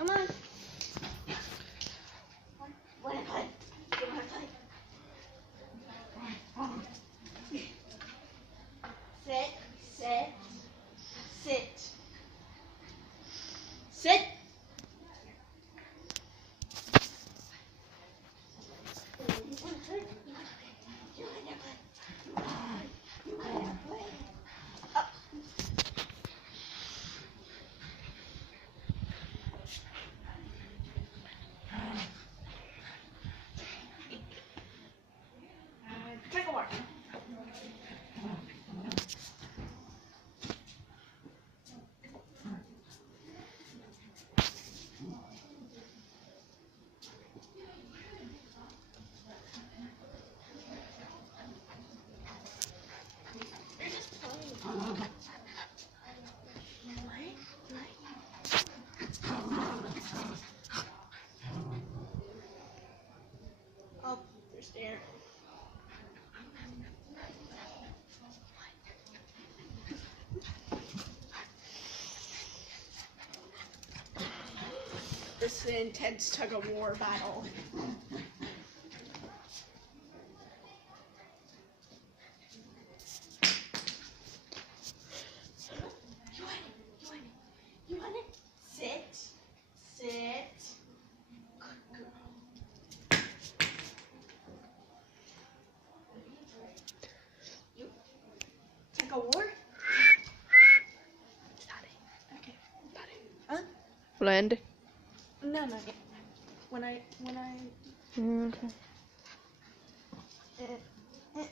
Come on. Wanna play? You wanna play? Sit, sit, sit. Sit. Take a walk. You're just playing. Oh, they're staring. This is an intense tug-of-war battle. You want it? Sit. Sit. Good girl. You. Tug-of-war? Okay. Huh? Land. No, not yet. When I Okay. eh,